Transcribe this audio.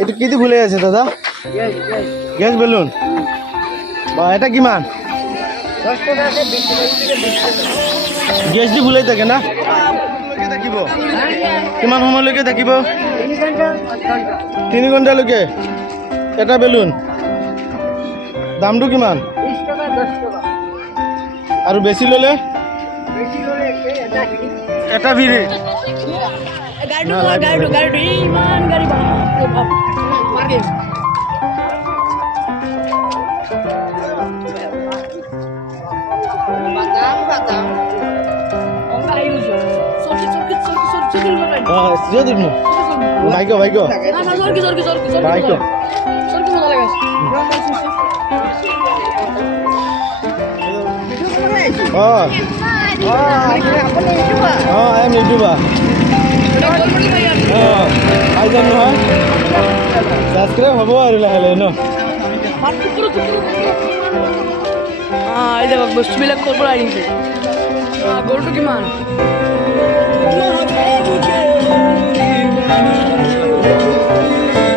এইটো কি দি ফুলাই আছে দাদা? গেছ বেলুন বা এটা কিমান? 10 টাকা আছে 20 টাকা। গেছ দি ফুলাই থাকে না? থাকিব কিমান সময়লৈকে থাকিব? 3 ঘন্টা 3 ঘণ্টালৈকে এটা বেলুন। দামটো কিমান? 20 টাকা 10 টাকা। আৰু বেছি ল'লে বেশি হলে এটা ফ্ৰি। এটা ফ্ৰী। গাড়ি ইমান গাড়ি বাপ মাৰ্কে বাদাম যদি ভাগ্য ভাগ্য ভাগ্য এম ইউটিউবাৰ আই যাম নহয় ছাবস্ক্ৰাইব হ'ব আৰু লাহে লাহে ন। বস্তুবিলাক ক'ৰ পৰা আহিছে গৰুটো কিমান?